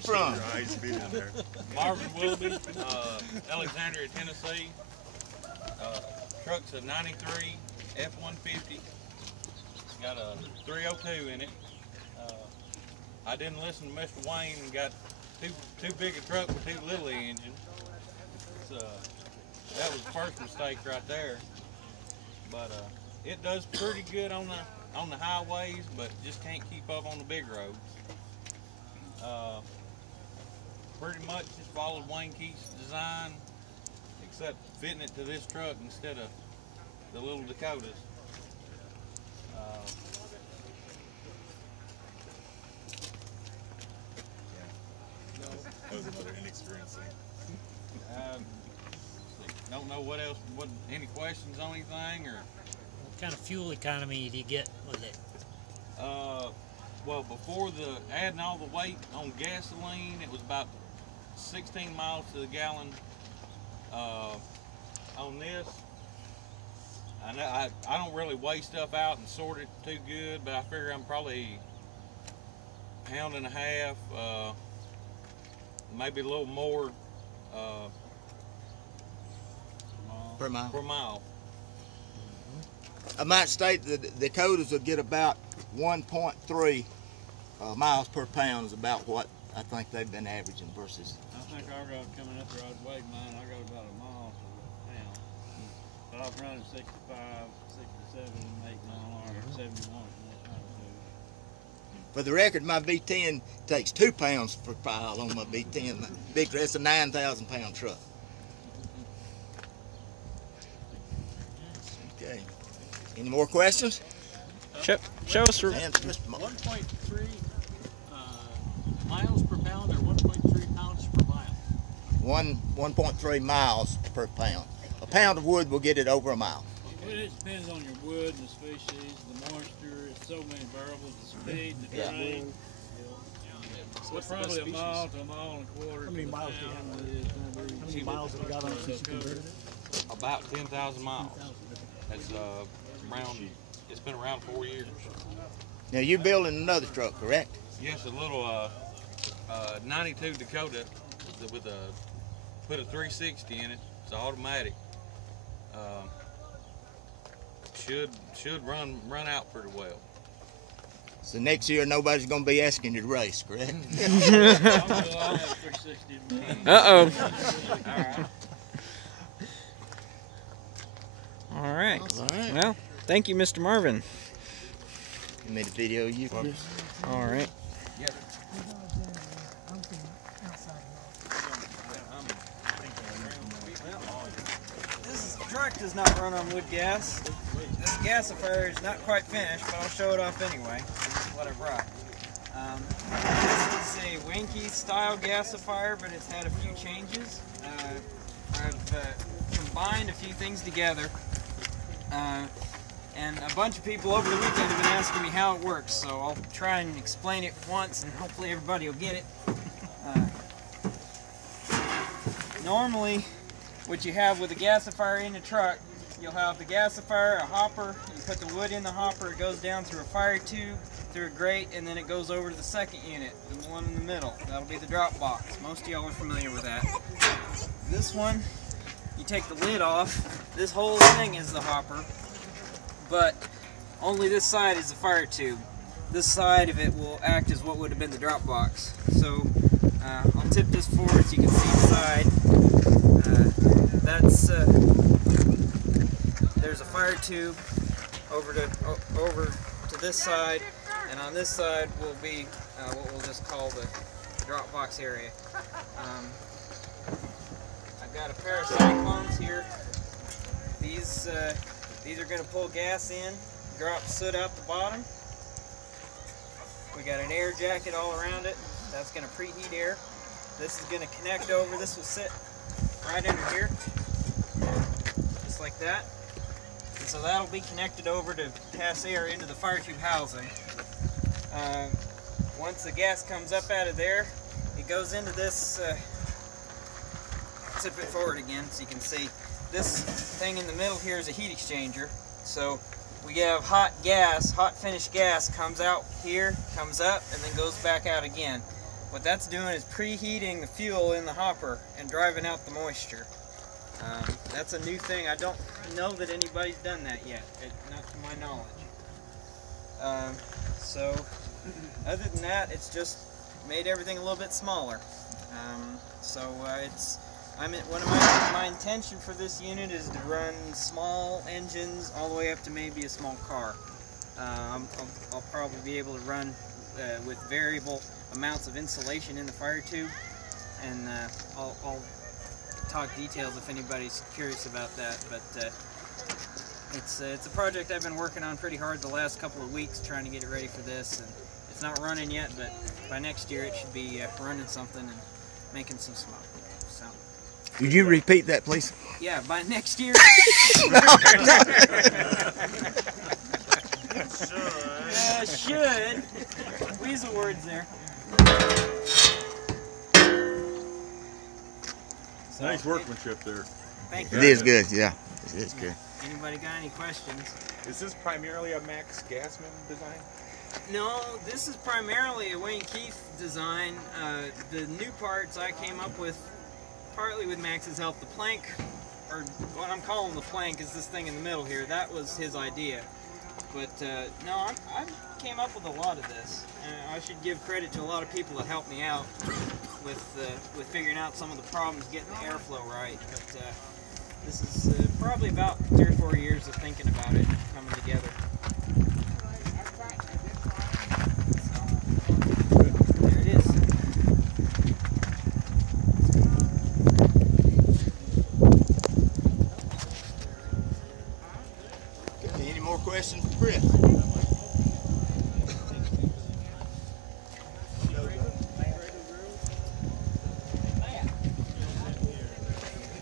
you from? I used to be down there. Marvin, Alexandria, Tennessee. Truck's a 93 F-150. Got a 302 in it. I didn't listen to Mr. Wayne and got too big a truck with too little engine. So that was the first mistake right there. But it does pretty good on the highways, but just can't keep up on the big roads. Pretty much just followed Wayne Keith's design, except fitting it to this truck instead of the little Dakotas. Those are for the inexperienced. Don't know what else. Any questions on anything, or? What kind of fuel economy do you get with it? Well, before adding all the weight on gasoline, it was about 16 miles to the gallon. On this, I don't really weigh stuff out and sort it too good, but I figure I'm probably a pound and a half, maybe a little more Per mile. per mile. I might state that the Dakotas will get about 1.3 miles per pound is about what I think they've been averaging versus. I think I got coming up the right way, mine. I got about a mile to the pound. But I've run 65, 67, 8 mile an hour, 71. For the record, my V10 takes 2 pounds per mile on my V10. It's a 9,000 pound truck. Okay. Any more questions? Show us. 1.3 miles per pound or 1.3 pounds per mile? 1.3 miles per pound. A pound of wood will get it over a mile. Well, it depends on your wood and the species, the moisture. It's so many variables: the speed, the terrain. So probably a mile to a mile and a quarter. How many miles do you have? How many miles have you got on it since you converted it? About 10,000 miles. That's it's been around 4 years. Now you're building another truck, correct? Yes, a little 92 Dakota with put a 360 in it. It's automatic. Should run out pretty well. So next year nobody's going to be asking you to race, correct? Uh-oh. All right. Well, thank you, Mr. Marvin. You made a video of you. All right. Yeah. This truck does not run on wood gas. This gasifier is not quite finished, but I'll show it off anyway. This is what I brought. This is a Wayne Keith style gasifier, but it's had a few changes. I've combined a few things together. And a bunch of people over the weekend have been asking me how it works, so I'll try and explain it once and hopefully everybody will get it. Normally, what you have with a gasifier in the truck, you'll have the gasifier, a hopper, you put the wood in the hopper, it goes down through a fire tube, through a grate, and then it goes over to the second unit, the one in the middle. That'll be the drop box. Most of y'all are familiar with that. This one, you take the lid off, this whole thing is the hopper, but only this side is the fire tube. This side of it will act as what would have been the drop box. So I'll tip this forward so you can see inside. There's a fire tube over to this side, and on this side will be what we'll just call the drop box area. I've got a pair of cyclones here. These are going to pull gas in, drop soot out the bottom. We got an air jacket all around it. That's going to preheat air. This is going to connect over. This will sit right under here, just like that. And so that'll be connected over to pass air into the fire tube housing. Once the gas comes up out of there, it goes into this. Tip it forward again so you can see. This thing in the middle here is a heat exchanger. So we have hot gas, hot finished gas comes out here, comes up, and then goes back out again. what that's doing is preheating the fuel in the hopper and driving out the moisture. That's a new thing. I don't know that anybody's done that yet, not to my knowledge. So other than that, it's just made everything a little bit smaller. One of my intention for this unit is to run small engines all the way up to maybe a small car. I'll probably be able to run with variable amounts of insulation in the fire tube, and I'll talk details if anybody's curious about that. But it's a project I've been working on pretty hard the last couple of weeks, trying to get it ready for this, and it's not running yet, but by next year it should be running something and making some smoke. So. Would you repeat that, please? Yeah, by next year. Should. Weasel words there. So, Nice workmanship there. Thank you. It is good, yeah. It is good. Anybody got any questions? Is this primarily a Max Gassman design? No, this is primarily a Wayne Keith design. The new parts I came up with partly with Max's help. The plank, or what I'm calling the plank, is this thing in the middle here. That was his idea. But no, I came up with a lot of this. I should give credit to a lot of people that helped me out with figuring out some of the problems getting the airflow right. But this is probably about 3 or 4 years of thinking about it coming together.